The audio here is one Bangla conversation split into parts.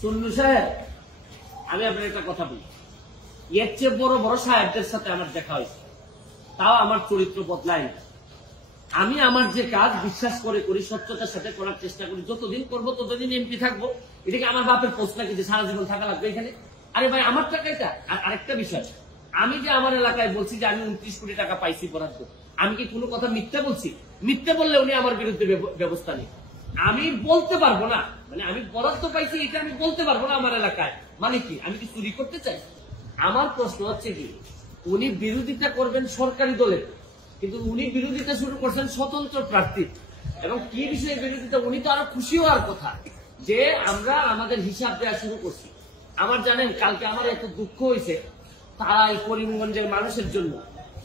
চুন্নু সাহেব, আমি আপনার একটা কথা বলি, এর চেয়ে বড় বড় সাহেবদের সাথে আমার দেখা হয়েছে, তাও আমার চরিত্র বদলায় না। আমি আমার যে কাজ বিশ্বাস করে করি, সত্যতার সাথে করার চেষ্টা করি, যতদিন করবো ততদিন এমপি থাকবো। এটাকে আমার বাপের পোস্ট নাকি যে সারা জীবন থাকা লাগবে এখানে? আরে ভাই, আমার টাকা এটা। আর আরেকটা বিষয়, আমি যে আমার এলাকায় বলছি যে আমি 29 কোটি টাকা পাইছি বরাদ্দ, আমি কি কোনো কথা মিথ্যা বলছি? মিথ্যা বললে উনি আমার বিরুদ্ধে ব্যবস্থা নেই। আমি বলতে পারবো না, মানে আমি বরাদ্দ পাইছি এটা আমি বলতে পারবো না আমার এলাকায়, মানে কি আমি কি চুরি করতে চাই? আমার প্রশ্ন হচ্ছে কি, উনি বিরোধিতা করবেন সরকারি দলের, কিন্তু উনি বিরোধিতা শুরু করছেন স্বতন্ত্র প্রার্থী। এবং কি বিষয়ে বিরোধিতা? উনি তো আরো খুশি হওয়ার কথা যে আমরা আমাদের হিসাব দেওয়া শুরু করছি। আমার জানেন, কালকে আমার এত দুঃখ হয়েছে তারাই করিমগঞ্জের মানুষের জন্য,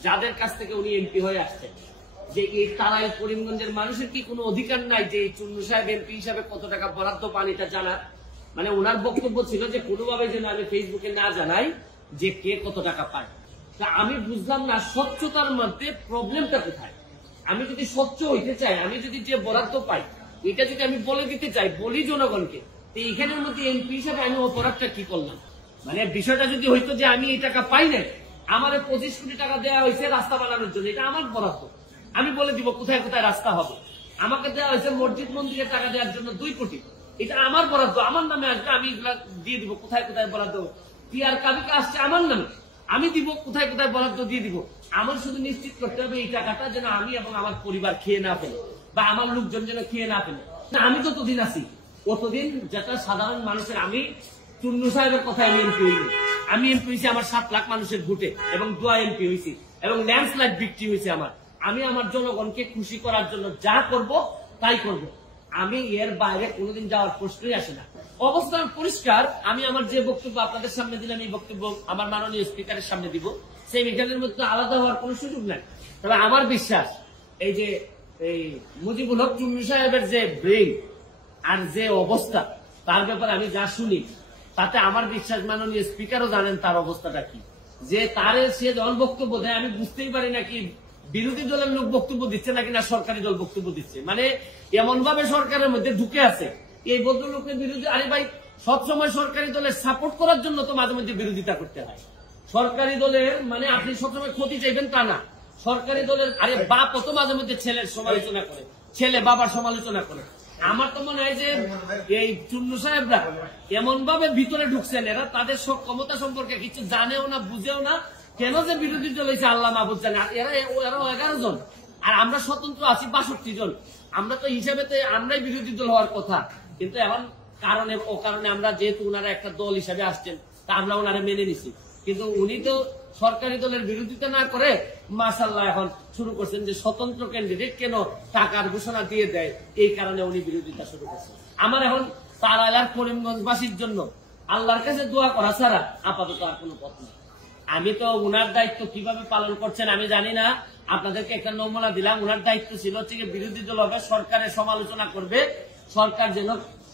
যাদের কাছ থেকে উনি এমপি হয়ে আসছেন, যে এই তারাই করিমগঞ্জের মানুষের কি কোনো অধিকার নাই যে চুন্নু সাহেব এমপি হিসাবে কত টাকা বরাদ্দ পান এটা জানার? মানে ওনার বক্তব্য ছিল যে কোনোভাবে যেন আমি ফেসবুকে না জানাই যে কে কত টাকা পায়। তা আমি বুঝলাম না স্বচ্ছতার মধ্যে প্রবলেমটা কোথায়। আমি যদি স্বচ্ছ হইতে চাই, আমি যদি যে বরাদ্দ পাই এটা যদি আমি বলে দিতে চাই, বলি জনগণকে, তো এইখানের মধ্যে এমপি হিসাবে আমি অপরাধটা কি করলাম? মানে বিষয়টা যদি হইতো যে আমি এই টাকা পাই না, আমার 25 কোটি টাকা দেওয়া হয়েছে রাস্তা বানানোর জন্য, এটা আমার বরাদ্দ, আমি বলে দিব কোথায় কোথায় রাস্তা হবে। আমাকে দেওয়া হয়েছে মসজিদ মন্দিরে টাকা দেওয়ার জন্য 2 কোটি, এটা আমার বরাদ্দ, আমার নামে আসবে, আমি এগুলা দিয়ে দিব কোথায় কোথায় বরাদ্দ। পিয়ার কাবিকা আসছে আমার নামে, আমি দিব কোথায় কোথায় বরাদ্দ দিয়ে দিব। আমার শুধু নিশ্চিত করতে হবে এই টাকাটা যেন আমি এবং আমার পরিবার খেয়ে না ফেলে, বা আমার লোকজন যেন খেয়ে না ফেলে। না, আমি যতদিন আছি ততদিন যেটা সাধারণ মানুষের, আমি চুন্নু সাহেবের কথা আমি এমপি হইনি, আমি এমপি হয়েছি আমার 7 লাখ মানুষের ভোটে এবং দোয়া এমপি হয়েছি এবং ল্যান্ডস্লাইড বিক্রি হয়েছে আমার। আমি আমার জনগণকে খুশি করার জন্য যা করব তাই করব, আমি এর বাইরে কোনোদিন যাওয়ার প্রশ্নই আসে না। অবস্থান পরিষ্কার। আমি আমার যে বক্তব্য আপনাদের সামনে দিলাম, এই বক্তব্য আমার মাননীয় স্পিকারের সামনে দিব, সেই এখানের মধ্যে আলাদা হওয়ার কোন সুযোগ নাই। তবে আমার বিশ্বাস, এই যে এই মুজিবুল হক চুন্নু সাহেবের যে ব্রেইন আর যে অবস্থা, তার ব্যাপারে আমি যা শুনি তাতে আমার বিশ্বাস মাননীয় স্পিকারও জানেন তার অবস্থাটা কি। যে তারে সে যখন বক্তব্য দেয় আমি বুঝতেই পারি না কি বিরোধী দলের লোক বক্তব্য দিচ্ছে নাকি না সরকারি দল বক্তব্য দিচ্ছে। মানে এমন ভাবে সরকারের মধ্যে ঢুকে আছে এই ভদ্রলোকের বিরোধী। আরে ভাই, সবসময় সরকারি দলের সাপোর্ট করার জন্য তো মাঝে মধ্যে বিরোধিতা করতে হয়। সরকারি দলের মানে আপনি সবসময় ক্ষতি চাইবেন তা না। সরকারি দলের আরে বাপ তো মাঝে মধ্যে ছেলের সমালোচনা করে, ছেলে বাবার সমালোচনা করে। আমার তো মনে হয় যে এই চুন্নু সাহেবরা এমন ভাবে ভিতরে ঢুকছেন, এরা তাদের সব ক্ষমতা সম্পর্কে কিছু জানেও না, বুঝেও না, কেন যে বিরোধী দল হয়েছে আল্লাহ মাহবুদ জানে। এরা 11 জন আর আমরা স্বতন্ত্র আছি 62 জন। আমরা তো হিসাবে তো আমরাই বিরোধী দল হওয়ার কথা, কিন্তু এখন কারণে ও কারণে আমরা যেহেতু ওনারা একটা দল হিসাবে আসছেন তা আমরা ওনারা মেনে নিছি। কিন্তু উনি তো সরকারি দলের বিরোধিতা না করে মাশাআল্লাহ এখন শুরু করছেন যে স্বতন্ত্র ক্যান্ডিডেট কেন টাকার ঘোষণা দিয়ে দেয়, এই কারণে উনি বিরোধিতা শুরু করছেন। আমার এখন তার এলাকার করিমগঞ্জবাসীর জন্য আল্লাহর কাছে দোয়া করা ছাড়া আপাতত আর কোনো পথ নেই। আমি তো উনার দায়িত্ব কিভাবে পালন করছেন আমি জানি না, আপনাদেরকে একটা নমুনা দিলাম। উনার দায়িত্ব ছিল হচ্ছে বিরোধী দল হবে, সরকারের সমালোচনা করবে, সরকার যেন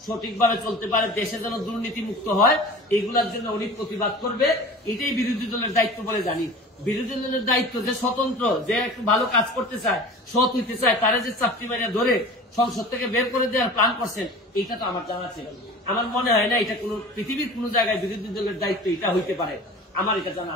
সঠিকভাবে চলতে পারে, দেশে যেন দুর্নীতি মুক্ত হয়, এগুলোর জন্য উনি প্রতিবাদ করবে। এটাই বিরোধী দলের দায়িত্ব বলে জানি। বিরোধী দলের দায়িত্ব যে স্বতন্ত্র, যে একটু ভালো কাজ করতে চায়, সৎ হইতে চায়, তারা যে চাপটি মারিয়ে ধরে সংসদ থেকে বের করে দেওয়ার প্ল্যান করছেন, এইটা তো আমার জানা ছিল। আমার মনে হয় না এটা কোনো পৃথিবীর কোনো জায়গায় বিরোধী দলের দায়িত্ব এটা হইতে পারে, আমার এটা জানা।